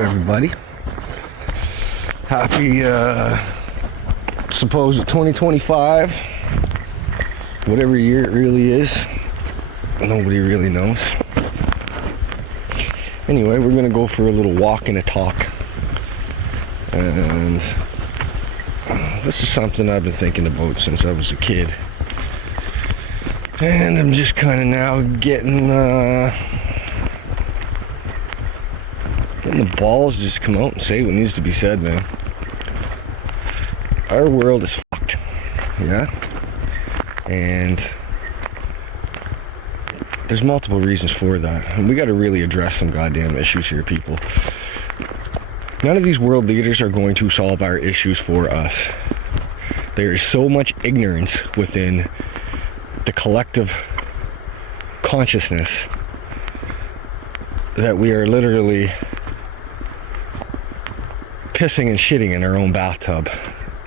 everybody? Happy supposed 2025, whatever year it really is, nobody really knows. Anyway, we're gonna go for a little walk and a talk, and this is something I've been thinking about since I was a kid, and I'm just kind of now getting the balls to just come out and say what needs to be said, man. Our world is fucked, yeah? And there's multiple reasons for that, and we got to really address some goddamn issues here, people. None of these world leaders are going to solve our issues for us. There is so much ignorance within the collective consciousness that we are literally pissing and shitting in our own bathtub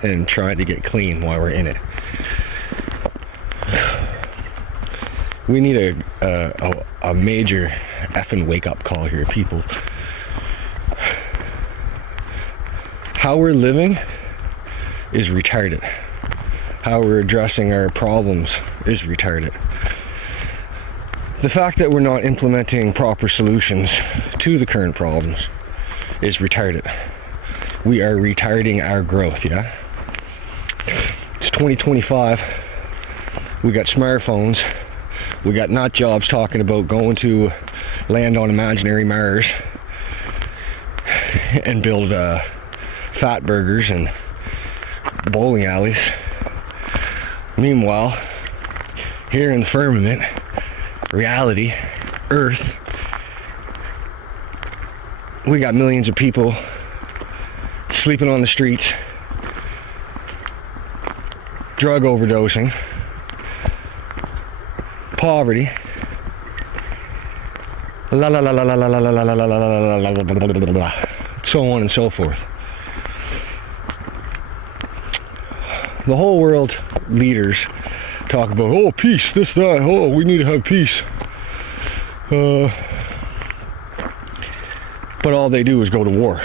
and trying to get clean while we're in it. We need a major effing wake-up call here, people. How we're living is retarded. How we're addressing our problems is retarded. The fact that we're not implementing proper solutions to the current problems is retarded. We are retarding our growth, yeah? It's 2025. We got smartphones. We got nut jobs talking about going to land on imaginary Mars and build fat burgers and bowling alleys. Meanwhile, here in the firmament, reality, Earth, we got millions of people sleeping on the streets, drug overdosing, poverty, so on and so forth. The whole world leaders talk about, oh, peace, this, that, oh, we need to have peace. But all they do is go to war.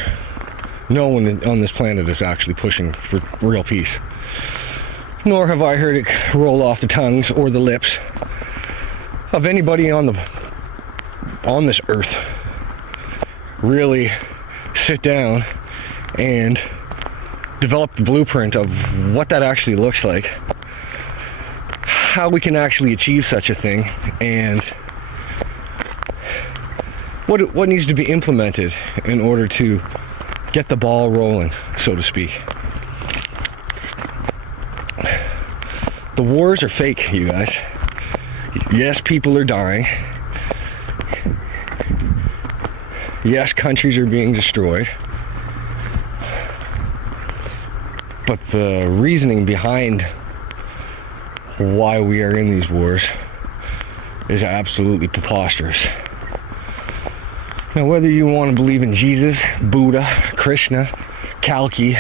No one on this planet is actually pushing for real peace. Nor have I heard it roll off the tongues or the lips of anybody on this earth really sit down and develop the blueprint of what that actually looks like, how we can actually achieve such a thing, and what needs to be implemented in order to get the ball rolling, so to speak. The wars are fake, you guys. Yes, people are dying. Yes, countries are being destroyed. But the reasoning behind why we are in these wars is absolutely preposterous. Now, whether you want to believe in Jesus, Buddha, Krishna, Kalki,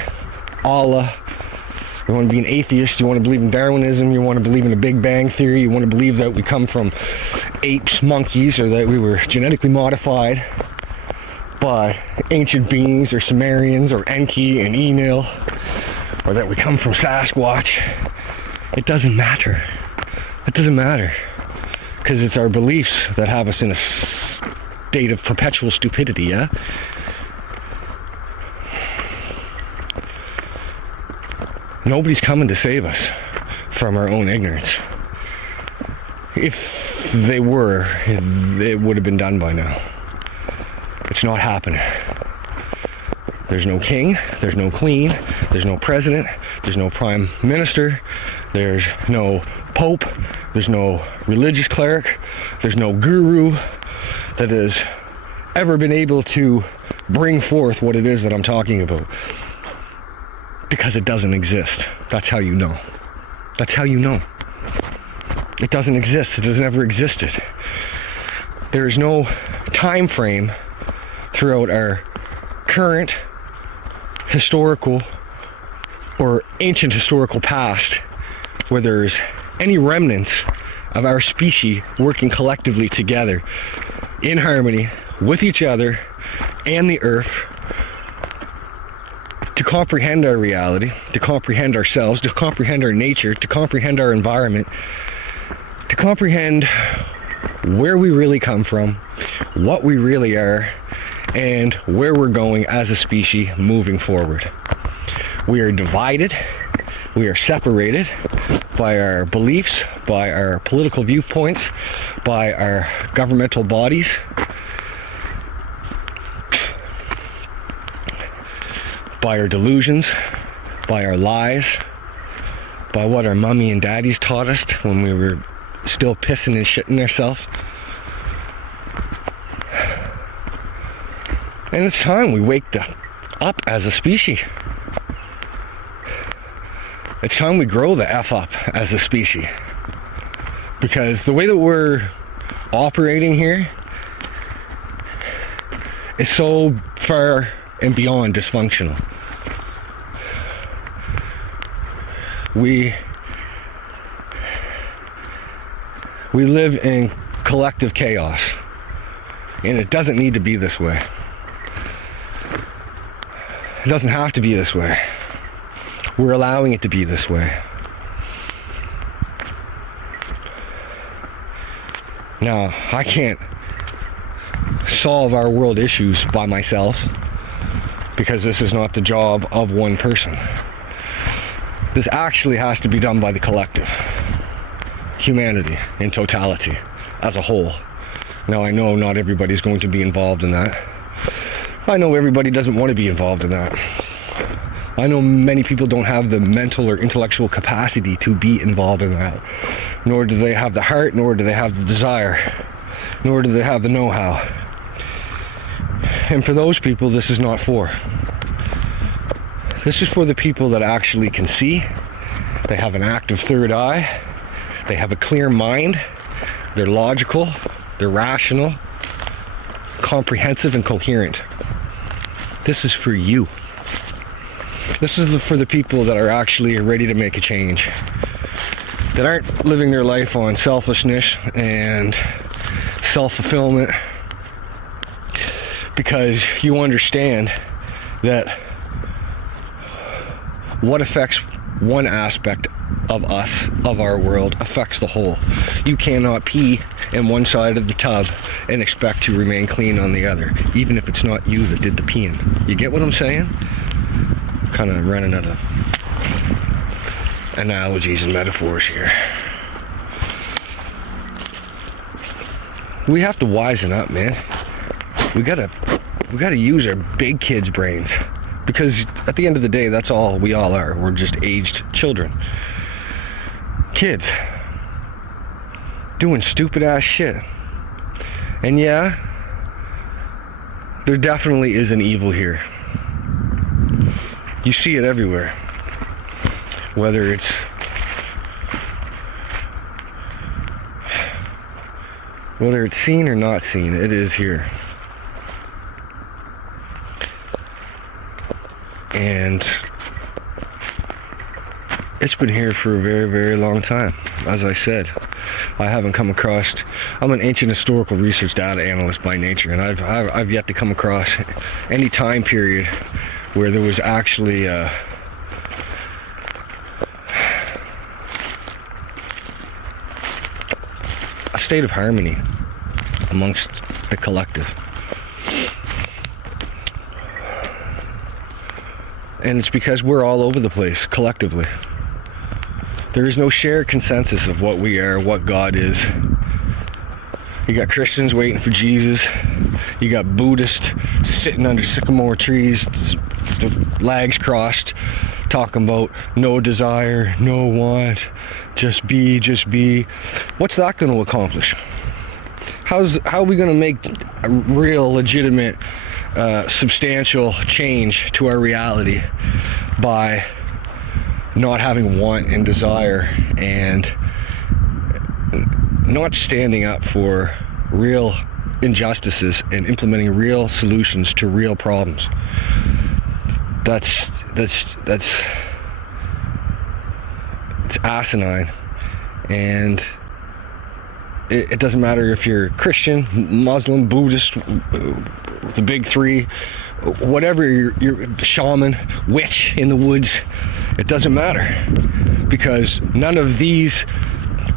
Allah, you want to be an atheist, you want to believe in Darwinism, you want to believe in a Big Bang Theory, you want to believe that we come from apes, monkeys, or that we were genetically modified by ancient beings, or Sumerians, or Enki and Enlil, or that we come from Sasquatch, it doesn't matter. It doesn't matter. Because it's our beliefs that have us in a state of perpetual stupidity, yeah? Nobody's coming to save us from our own ignorance. If they were, it would have been done by now. It's not happening. There's no king, there's no queen, there's no president, there's no prime minister, there's no pope, there's no religious cleric, there's no guru that has ever been able to bring forth what it is that I'm talking about. Because it doesn't exist. That's how you know. That's how you know. It doesn't exist. It has never existed. There is no time frame throughout our current historical or ancient historical past where there's any remnants of our species working collectively together in harmony with each other and the earth to comprehend our reality, to comprehend ourselves, to comprehend our nature, to comprehend our environment, to comprehend where we really come from, what we really are, and where we're going as a species moving forward. We are divided, we are separated by our beliefs, by our political viewpoints, by our governmental bodies, by our delusions, by our lies, by what our mummy and daddies taught us when we were still pissing and shitting ourselves. And it's time we wake up as a species. It's time we grow the F up as a species. Because the way that we're operating here is so far and beyond dysfunctional. We live in collective chaos, and it doesn't need to be this way. It doesn't have to be this way. We're allowing it to be this way. Now, I can't solve our world issues by myself, because this is not the job of one person. This actually has to be done by the collective. Humanity in totality, as a whole. Now, I know not everybody's going to be involved in that. I know everybody doesn't want to be involved in that. I know many people don't have the mental or intellectual capacity to be involved in that. Nor do they have the heart, nor do they have the desire, nor do they have the know-how. And for those people, this is not for. This is for the people that actually can see. They have an active third eye. They have a clear mind. They're logical. They're rational, comprehensive, and coherent. This is for you. This is for the people that are actually ready to make a change, that aren't living their life on selfishness and self-fulfillment, because you understand that what affects one aspect of us, of our world, affects the whole. You cannot pee in one side of the tub and expect to remain clean on the other, even if it's not you that did the peeing. You get what I'm saying? I'm kind of running out of analogies and metaphors here. We have to wisen up, man. We gotta use our big kids' brains, because at the end of the day, that's all we all are. We're just aged children. Kids doing stupid ass shit. And yeah, there definitely is an evil here. You see it everywhere. Whether it's seen or not seen, it is here. And it's been here for a very, very long time. As I said, I haven't come across, I'm an ancient historical research data analyst by nature, and I've yet to come across any time period where there was actually a state of harmony amongst the collective. And it's because we're all over the place collectively. There is no shared consensus of what we are, what God is. You got Christians waiting for Jesus. You got Buddhists sitting under sycamore trees, the legs crossed, talking about no desire, no want, just be, just be. What's that going to accomplish? How are we going to make a real, legitimate, substantial change to our reality by not having want and desire and not standing up for real injustices and implementing real solutions to real problems? That's it's asinine, and It doesn't matter if you're Christian, Muslim, Buddhist, the big three, whatever, you're shaman, witch in the woods. It doesn't matter, because none of these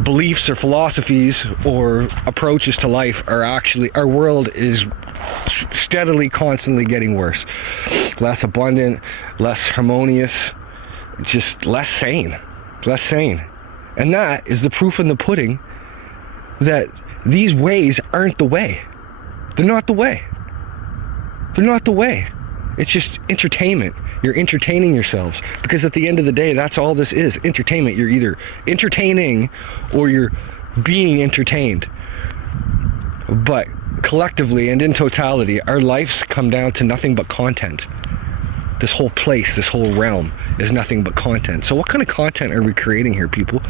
beliefs or philosophies or approaches to life are actually, our world is steadily, constantly getting worse. Less abundant, less harmonious, just less sane. And that is the proof in the pudding that these ways aren't the way. They're not the way. It's just entertainment. You're entertaining yourselves, because at the end of the day, that's all this is, entertainment. You're either entertaining or you're being entertained. But collectively and in totality, our lives come down to nothing but content. This whole place, this whole realm is nothing but content. So what kind of content are we creating here, people?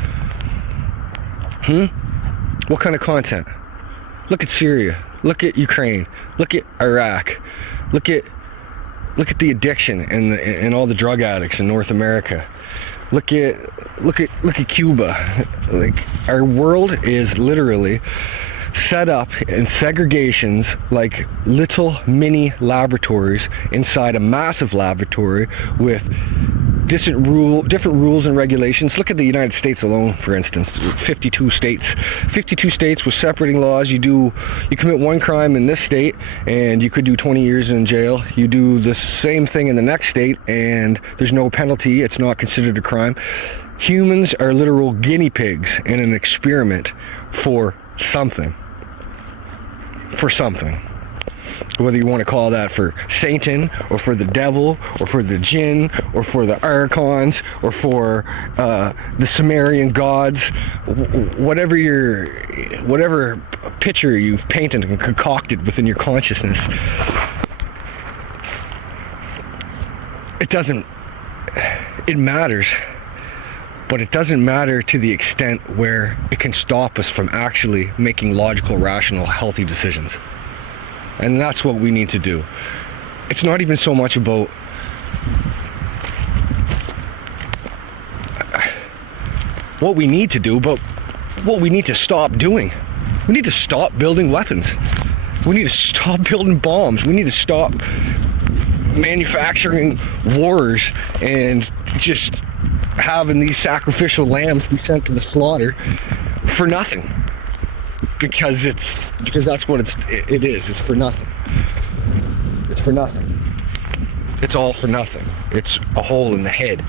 What kind of content? Look at Syria. Look at Ukraine. Look at Iraq. Look at the addiction and all the drug addicts in North America. Look at Cuba. Like, our world is literally set up in segregations, like little mini laboratories inside a massive laboratory with different rules and regulations. Look at the United States alone, for instance. 52 states with separating laws. You commit one crime in this state and you could do 20 years in jail. You do the same thing in the next state and there's no penalty. It's not considered a crime. Humans are literal guinea pigs in an experiment for something. Whether you want to call that for Satan, or for the devil, or for the jinn, or for the archons, or for the Sumerian gods, whatever picture you've painted and concocted within your consciousness, it matters, but it doesn't matter to the extent where it can stop us from actually making logical, rational, healthy decisions. And that's what we need to do. It's not even so much about what we need to do, but what we need to stop doing. We need to stop building weapons. We need to stop building bombs. We need to stop manufacturing wars and just having these sacrificial lambs be sent to the slaughter for nothing. Because that's what it is. It's for nothing. It's for nothing. It's all for nothing. It's a hole in the head.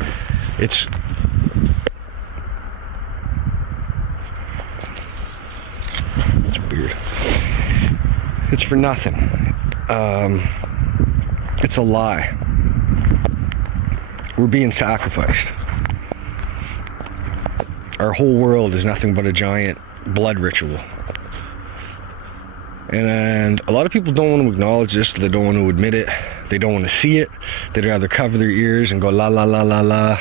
It's weird. It's for nothing. It's a lie. We're being sacrificed. Our whole world is nothing but a giant blood ritual. And a lot of people don't want to acknowledge this. They don't want to admit it. They don't want to see it. They'd rather cover their ears and go la la la la la.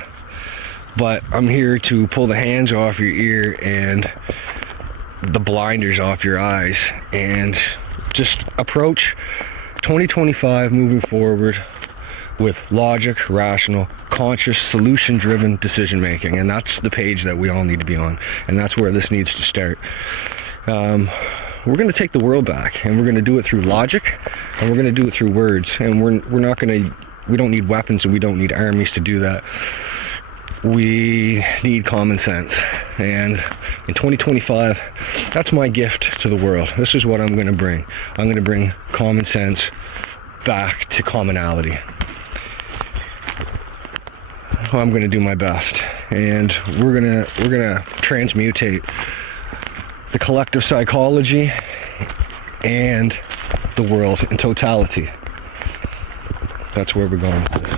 But I'm here to pull the hands off your ear and the blinders off your eyes, and just approach 2025 moving forward with logic, rational, conscious, solution-driven decision making. And that's the page that we all need to be on. And that's where this needs to start. We're going to take the world back, and we're going to do it through logic, and we're going to do it through words. And we don't need weapons, and we don't need armies to do that. We need common sense. And in 2025, that's my gift to the world. This is what I'm going to bring. I'm going to bring common sense back to commonality. I'm going to do my best, and we're going to transmutate the collective psychology and the world in totality. That's where we're going with this.